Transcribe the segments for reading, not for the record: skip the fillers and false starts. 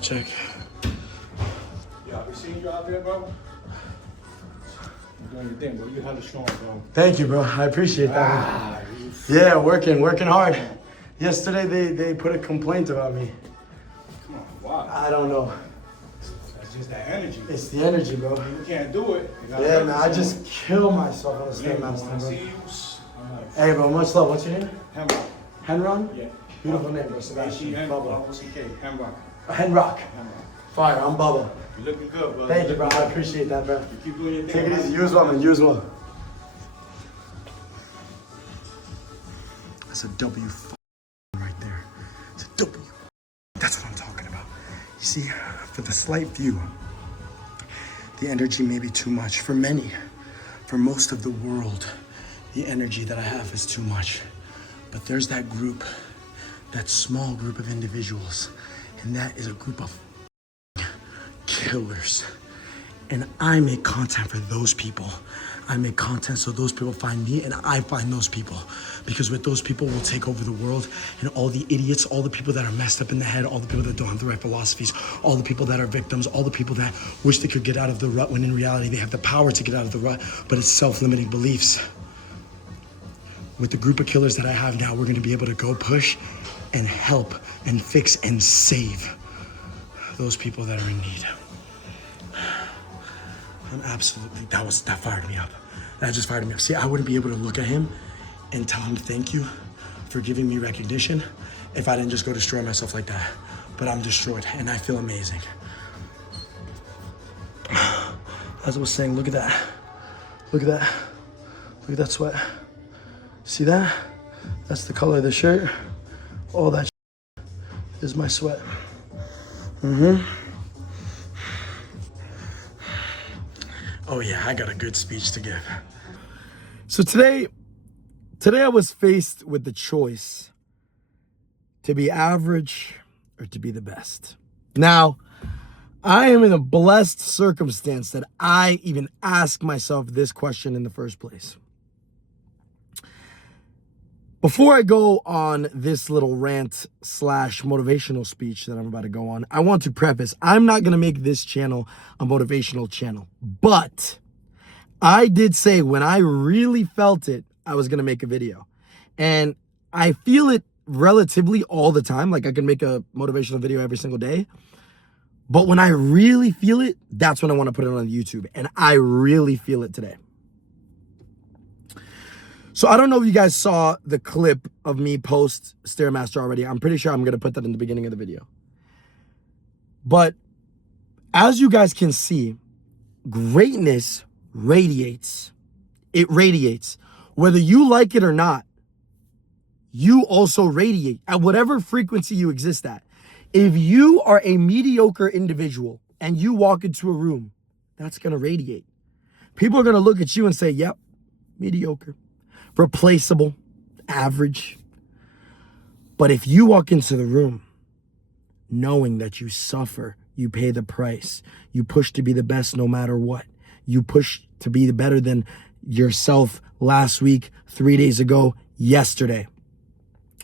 check. Yeah, we seen you out there, bro. You're doing your thing, bro. You hella strong, bro. Thank you, bro. I appreciate that. Yeah, working hard. Yesterday they put a complaint about me. Come on, why? I don't know. That's just that energy. It's the energy, bro. You can't do it. Yeah, man, I just kill myself on the Stairmaster, When I see bro. you, I'm like, Hey, bro, much love. What's your name? Hemrock. Henron? Yeah. Beautiful name, bro. Sebastian. Bubba. Hemrock. Henrock. Hemrock. Fire, I'm Bubba. You're looking good, bro. Thank you, bro. I appreciate that, bro. You keep doing your thing. Take it easy. Use one, man. Use one. That's a W right there. It's a W. That's what I'm talking about. You see, for the slight view, the energy may be too much. For many, for most of the world, the energy that I have is too much. But there's that group, that small group of individuals, and that is a group of killers. And I make content for those people. I make content so those people find me and I find those people. Because with those people, we'll take over the world, and all the idiots, all the people that are messed up in the head, all the people that don't have the right philosophies, all the people that are victims, all the people that wish they could get out of the rut when in reality they have the power to get out of the rut, but it's self-limiting beliefs. With the group of killers that I have now, we're gonna be able to go push and help and fix and save those people that are in need. I'm absolutely, that fired me up. That just fired me up. See, I wouldn't be able to look at him and tell him thank you for giving me recognition if I didn't just go destroy myself like that. But I'm destroyed and I feel amazing. As I was saying, look at that. Look at that. Look at that sweat. See that? That's the color of the shirt. All that is my sweat. Oh yeah, I got a good speech to give. So today I was faced with the choice to be average or to be the best. Now, I am in a blessed circumstance that I even ask myself this question in the first place. Before I go on this little rant / motivational speech that I'm about to go on, I want to preface, I'm not going to make this channel a motivational channel, but I did say when I really felt it, I was going to make a video. And I feel it relatively all the time. Like I can make a motivational video every single day. But when I really feel it, that's when I want to put it on YouTube. And I really feel it today. So I don't know if you guys saw the clip of me post Stairmaster already. I'm pretty sure I'm going to put that in the beginning of the video. But as you guys can see, greatness radiates. It radiates. Whether you like it or not, you also radiate at whatever frequency you exist at. If you are a mediocre individual and you walk into a room, that's going to radiate. People are going to look at you and say, yep, mediocre. Replaceable, average. But if you walk into the room knowing that you suffer, you pay the price, you push to be the best no matter what, you push to be better than yourself last week, 3 days ago, yesterday.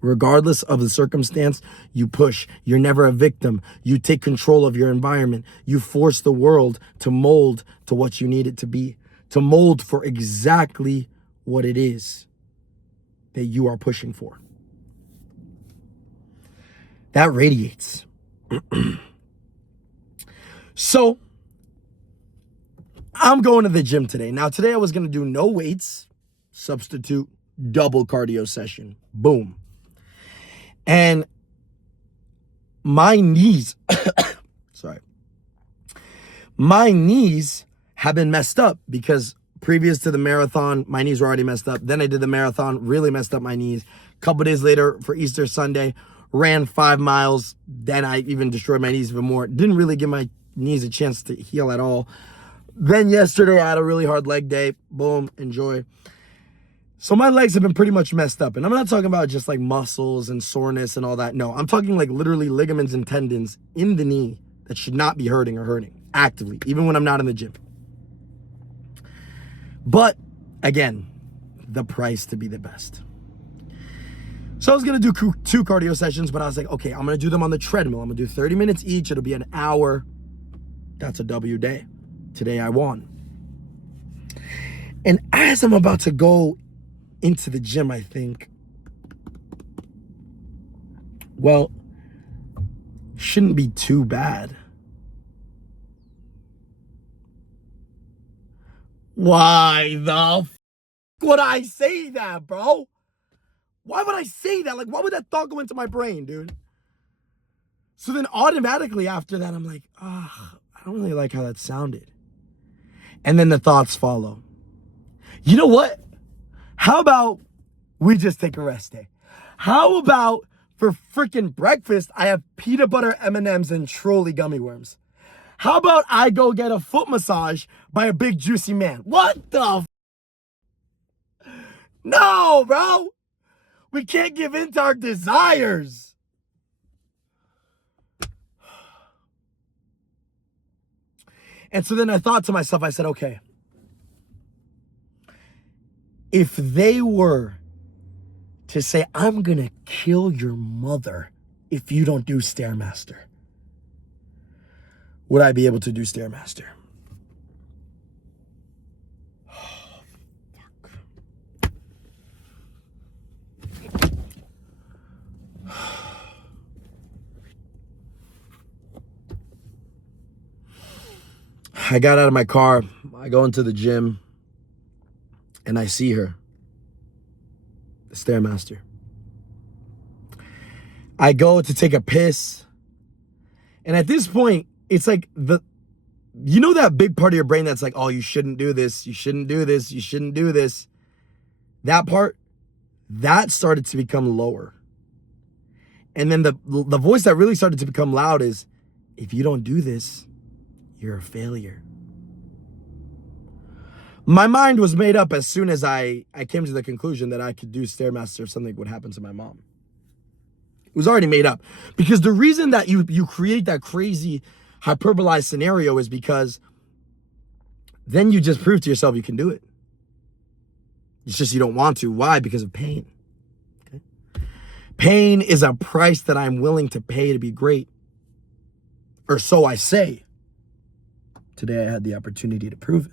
Regardless of the circumstance, you push. You're never a victim. You take control of your environment. You force the world to mold to what you need it to be, to mold for exactly what it is that you are pushing for. That radiates. So, I'm going to the gym today. Now, today I was going to do no weights, substitute, double cardio session. Boom. And my knees, my knees have been messed up because previous to the marathon, my knees were already messed up. Then I did the marathon, really messed up my knees. A couple days later for Easter Sunday, ran 5 miles. Then I even destroyed my knees even more. Didn't really give my knees a chance to heal at all. Then yesterday I had a really hard leg day. Boom, enjoy. So my legs have been pretty much messed up. And I'm not talking about just like muscles and soreness and all that. No, I'm talking like literally ligaments and tendons in the knee that should not be hurting or hurting actively, even when I'm not in the gym. But again, the price to be the best. So I was gonna do 2 cardio sessions, but I was like, okay, I'm gonna do them on the treadmill. I'm gonna do 30 minutes each. It'll be an hour. That's a W day. Today I won. And as I'm about to go into the gym, I think, well, shouldn't be too bad. Why the f would I say that, bro? Why would I say that? Like, why would that thought go into my brain, dude? So then automatically after that, I'm like, I don't really like how that sounded. And then the thoughts follow. You know what? How about we just take a rest day? How about for freaking breakfast, I have peanut butter M&Ms and Trolley gummy worms? How about I go get a foot massage by a big juicy man? What the f? No, bro. We can't give in to our desires. And so then I thought to myself, I said, okay, if they were to say, I'm going to kill your mother if you don't do Stairmaster, would I be able to do Stairmaster? Oh, fuck. I got out of my car, I go into the gym, and I see her, the Stairmaster. I go to take a piss, and at this point, it's like you know that big part of your brain that's like, oh, you shouldn't do this, you shouldn't do this, you shouldn't do this. That part, that started to become lower. And then the voice that really started to become loud is, if you don't do this, you're a failure. My mind was made up as soon as I came to the conclusion that I could do Stairmaster if something would happen to my mom. It was already made up. Because the reason that you create that crazy hyperbolized scenario is because then you just prove to yourself you can do it. It's just you don't want to. Why? Because of pain. Okay? Pain is a price that I'm willing to pay to be great. Or so I say. Today I had the opportunity to prove it.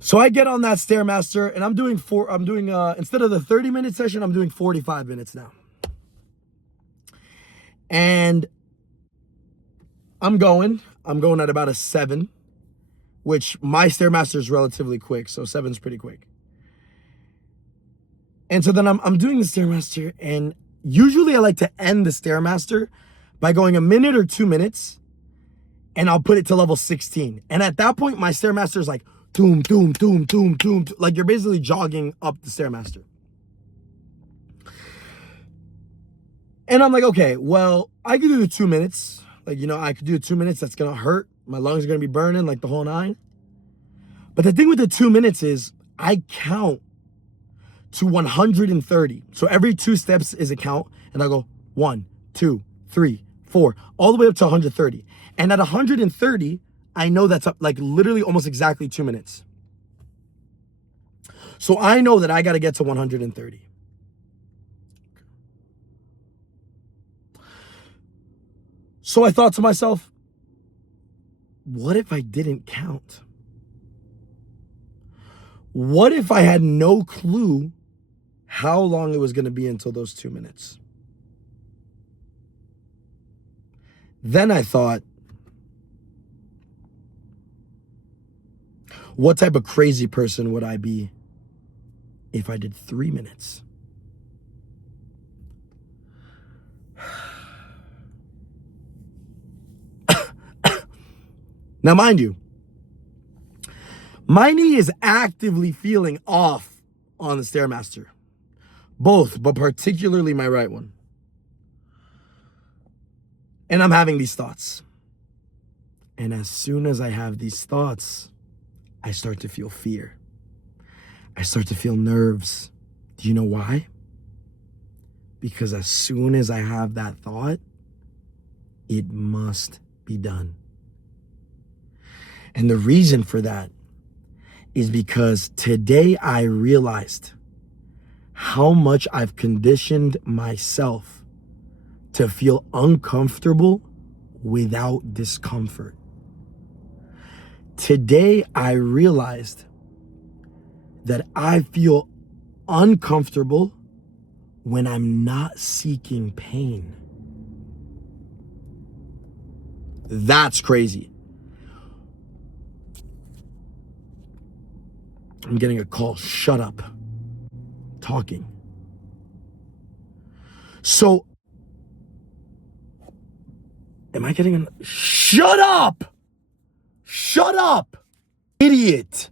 So I get on that Stairmaster and I'm doing instead of the 30-minute session, I'm doing 45 minutes now. And I'm going at about a 7, which my Stairmaster is relatively quick, so 7's pretty quick. And so then I'm doing the Stairmaster, and usually I like to end the Stairmaster by going a minute or 2 minutes, and I'll put it to level 16. And at that point, my Stairmaster is like, doom, doom, doom, doom, doom. Like you're basically jogging up the Stairmaster. And I'm like, okay, well, I could do the 2 minutes. Like, I could do the 2 minutes. That's going to hurt. My lungs are going to be burning like the whole 9. But the thing with the 2 minutes is I count to 130. So every 2 steps is a count. And I go 1, 2, 3, 4, all the way up to 130. And at 130, I know that's like literally almost exactly 2 minutes. So I know that I got to get to 130. So I thought to myself, what if I didn't count? What if I had no clue how long it was going to be until those 2 minutes? Then I thought, what type of crazy person would I be if I did 3 minutes? Now, mind you, my knee is actively feeling off on the Stairmaster. Both, but particularly my right one. And I'm having these thoughts. And as soon as I have these thoughts, I start to feel fear. I start to feel nerves. Do you know why? Because as soon as I have that thought, it must be done. And the reason for that is because today I realized how much I've conditioned myself to feel uncomfortable without discomfort. Today, I realized that I feel uncomfortable when I'm not seeking pain. That's crazy. I'm getting a call. Shut up. Talking. So, am I getting an... Shut up! Shut up! Idiot!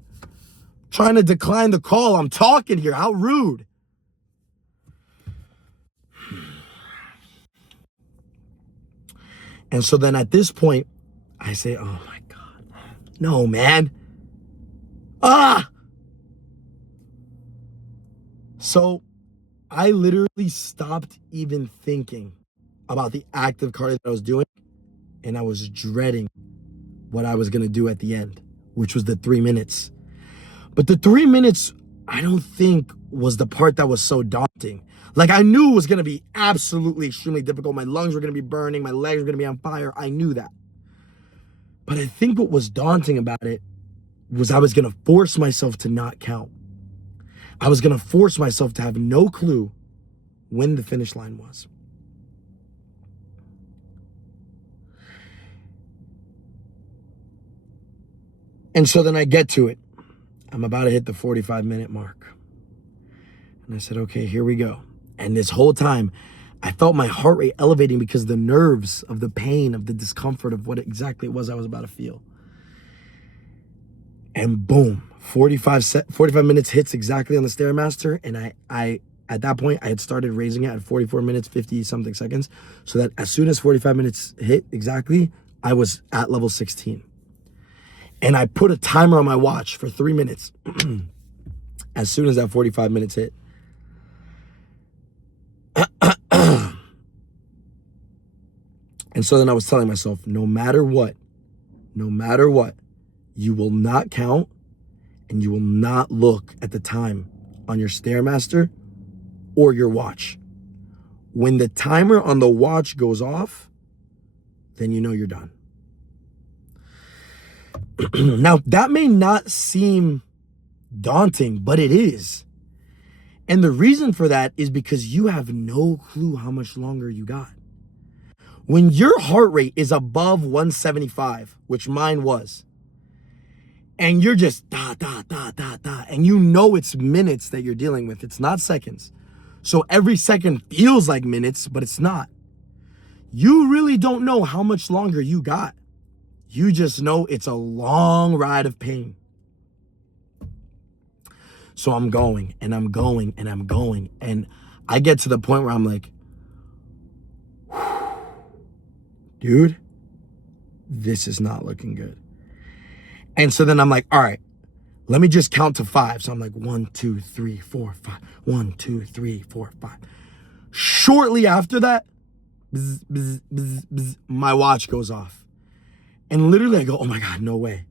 Trying to decline the call. I'm talking here. How rude. And so then at this point, I say, oh my God. No, man. Ah! So I literally stopped even thinking about the active cardio that I was doing, and I was dreading what I was gonna do at the end, which was the 3 minutes. But the 3 minutes, I don't think was the part that was so daunting. Like, I knew it was gonna be absolutely extremely difficult. My lungs were gonna be burning, my legs were gonna be on fire. I knew that. But I think what was daunting about it was I was gonna force myself to not count. I was gonna force myself to have no clue when the finish line was. And so then I get to it. I'm about to hit the 45-minute mark. And I said, okay, here we go. And this whole time, I felt my heart rate elevating because the nerves of the pain, of the discomfort of what exactly it was I was about to feel. And boom, 45 minutes hits exactly on the Stairmaster. And I at that point, I had started raising it at 44 minutes, 50 something seconds. So that as soon as 45 minutes hit exactly, I was at level 16. And I put a timer on my watch for 3 minutes as soon as that 45 minutes hit. And so then I was telling myself, no matter what, you will not count and you will not look at the time on your Stairmaster or your watch. When the timer on the watch goes off, then you know you're done. Now, that may not seem daunting, but it is. And the reason for that is because you have no clue how much longer you got. When your heart rate is above 175, which mine was, and you're just da, da, da, da, da, and you know it's minutes that you're dealing with, it's not seconds. So every second feels like minutes, but it's not. You really don't know how much longer you got. You just know it's a long ride of pain. So I'm going, and I'm going, and I'm going. And I get to the point where I'm like, dude, this is not looking good. And so then I'm like, all right, let me just count to 5. So I'm like, 1, 2, 3, 4, 5. 1, 2, 3, 4, 5. Shortly after that, bzz, bzz, bzz, bzz, my watch goes off. And literally I go, oh my God, no way.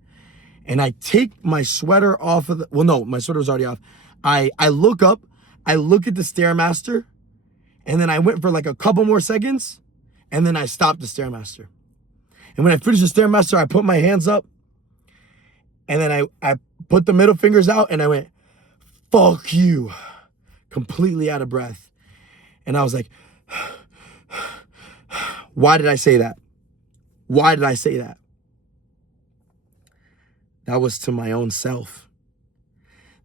And I take my sweater off of the, well, no, my sweater was already off. I look up, I look at the Stairmaster, and then I went for like a couple more seconds, and then I stopped the Stairmaster. And when I finished the Stairmaster, I put my hands up, and then I put the middle fingers out, and I went, fuck you, completely out of breath. And I was like, why did I say that? Why did I say that? That was to my own self.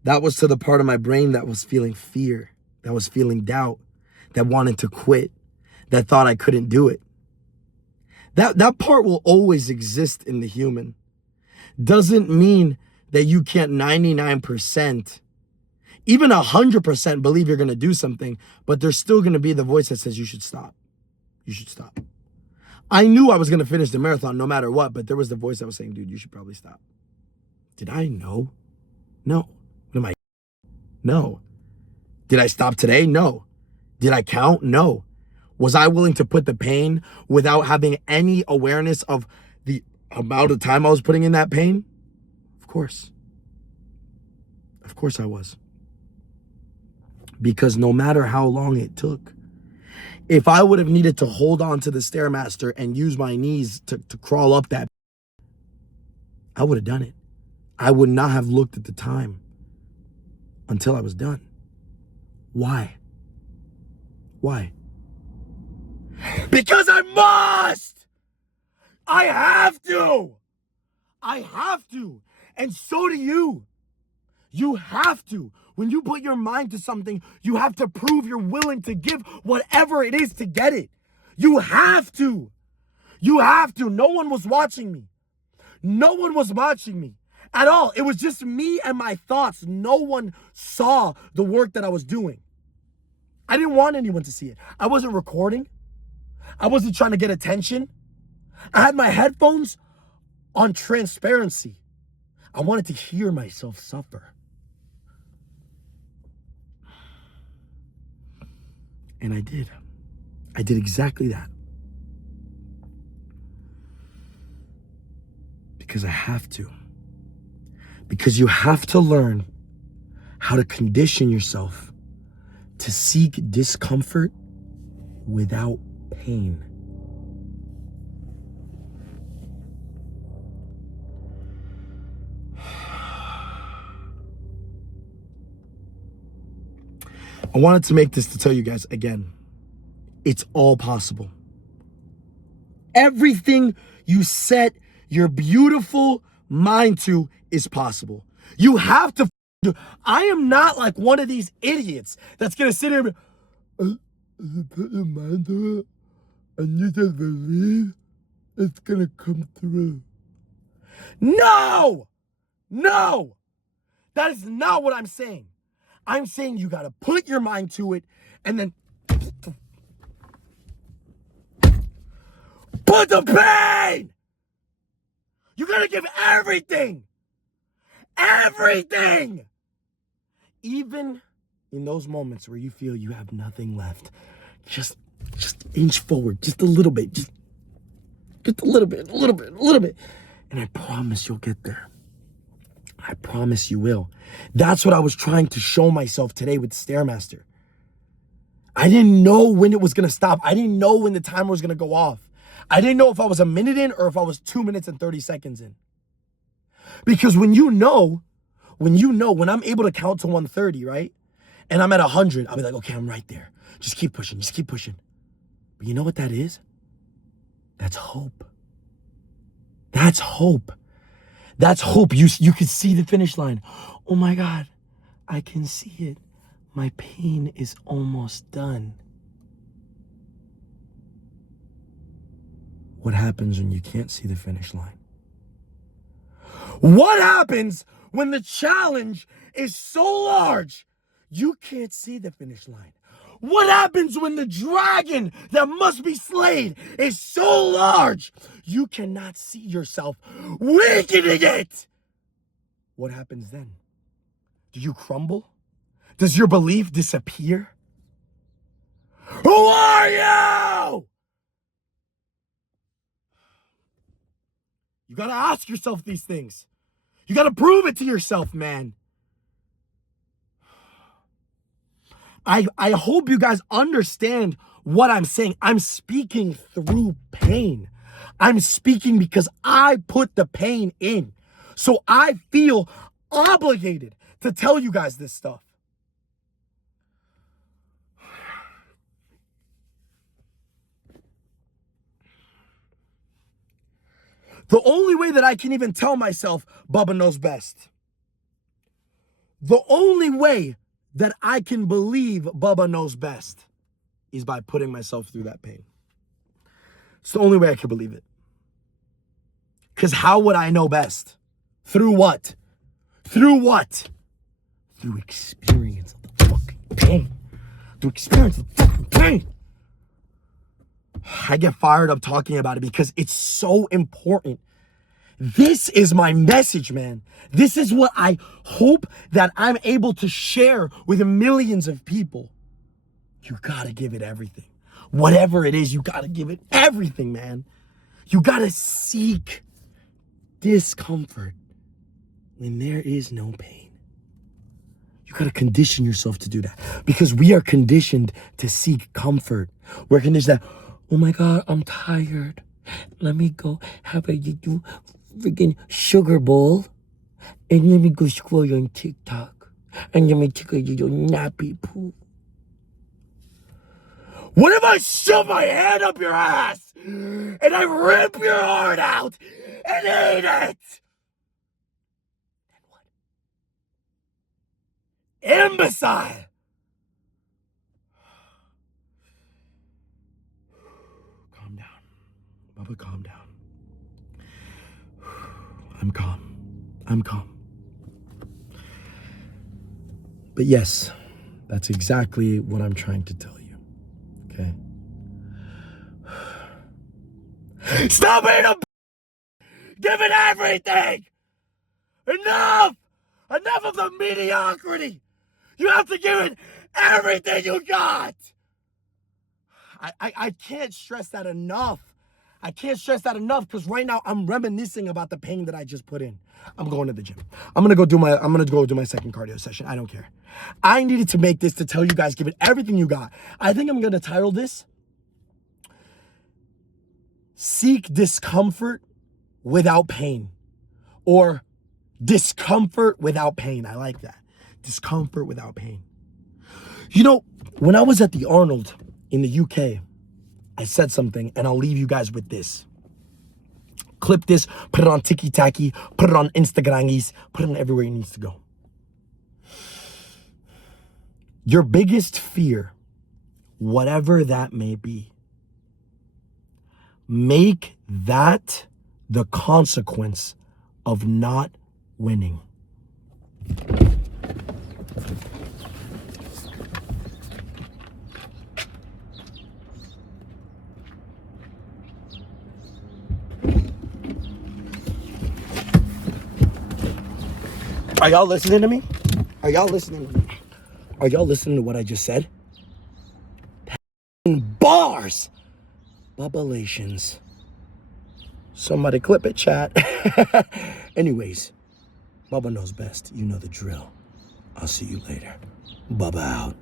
That was to the part of my brain that was feeling fear, that was feeling doubt, that wanted to quit, that thought I couldn't do it. That part will always exist in the human. Doesn't mean that you can't 99%, even 100% believe you're going to do something, but there's still going to be the voice that says you should stop. You should stop. I knew I was going to finish the marathon no matter what, but there was the voice that was saying, dude, you should probably stop. Did I know? No. What am I? No. Did I stop today? No. Did I count? No. Was I willing to put the pain without having any awareness of the amount of time I was putting in that pain? Of course. Of course I was. Because no matter how long it took, if I would have needed to hold on to the Stairmaster and use my knees to crawl up that, I would have done it. I would not have looked at the time until I was done. Why? Why? Because I must! I have to! I have to! And so do you. You have to. When you put your mind to something, you have to prove you're willing to give whatever it is to get it. You have to. You have to. No one was watching me. No one was watching me at all. It was just me and my thoughts. No one saw the work that I was doing. I didn't want anyone to see it. I wasn't recording. I wasn't trying to get attention. I had my headphones on transparency. I wanted to hear myself suffer. And I did. I did exactly that. Because I have to. Because you have to learn how to condition yourself to seek discomfort without pain. I wanted to make this to tell you guys again, it's all possible. Everything you set your beautiful mind to is possible. You have to do. I am not like one of these idiots that's gonna sit here and put your mind to it and you just believe it's gonna come through. No! No! That is not what I'm saying. I'm saying you gotta put your mind to it and then put the pain! You gotta give everything! Everything! Even in those moments where you feel you have nothing left, just inch forward, just a little bit, just a little bit. And I promise you'll get there. I promise you will. That's what I was trying to show myself today with Stairmaster. I didn't know when it was gonna stop. I didn't know when the timer was gonna go off. I didn't know if I was a minute in or if I was 2 minutes and 30 seconds in. Because when I'm able to count to 130, right? And I'm at 100, I'll be like, okay, I'm right there. Just keep pushing. But you know what that is? That's hope. That's hope. That's hope. You can see the finish line. Oh my God, I can see it. My pain is almost done. What happens when you can't see the finish line? What happens when the challenge is so large you can't see the finish line? What happens when the dragon that must be slayed is so large you cannot see yourself weakening it? What happens then? Do you crumble? Does your belief disappear? Who are you? You gotta ask yourself these things. You gotta prove it to yourself, man. I hope you guys understand what I'm saying. I'm speaking through pain. I'm speaking because I put the pain in. So I feel obligated to tell you guys this stuff. The only way that I can even tell myself Baba knows best, the only way that I can believe Baba knows best is by putting myself through that pain. It's the only way I can believe it. Because how would I know best? Through what? Through what? Through experience of the fucking pain. Through experience of the fucking pain. I get fired up talking about it because it's so important. This is my message, man. This is what I hope that I'm able to share with millions of people. You gotta give it everything. Whatever it is, you gotta give it everything, man. You gotta seek discomfort when there is no pain. You gotta condition yourself to do that. Because we are conditioned to seek comfort. We're conditioned that, oh my God, I'm tired. Let me go have a freaking sugar bowl. And let me go scroll on TikTok. And let me take a little nappy poo. What if I shove my hand up your ass and I rip your heart out and eat it? Then what? Imbecile! Calm down. Bubba, calm down. I'm calm. I'm calm. But yes, that's exactly what I'm trying to tell you. Okay? Stop being a Give it everything! Enough! Enough of the mediocrity! You have to give it everything you got! I can't stress that enough. I can't stress that enough because right now I'm reminiscing about the pain that I just put in. I'm going to the gym. I'm gonna go do my second cardio session. I don't care. I needed to make this to tell you guys, give it everything you got. I think I'm gonna title this Seek Discomfort Without Pain. Or Discomfort Without Pain. I like that. Discomfort without pain. You know, when I was at the Arnold in the UK, I said something, and I'll leave you guys with this. Clip this, put it on Tiki-Taki, put it on Instagrangies, put it on everywhere it needs to go. Your biggest fear, whatever that may be, make that the consequence of not winning. Are y'all listening to me? Are y'all listening to me? Are y'all listening to what I just said? Bars! Bubblations. Somebody clip it, chat. Anyways, Baba knows best. You know the drill. I'll see you later. Baba out.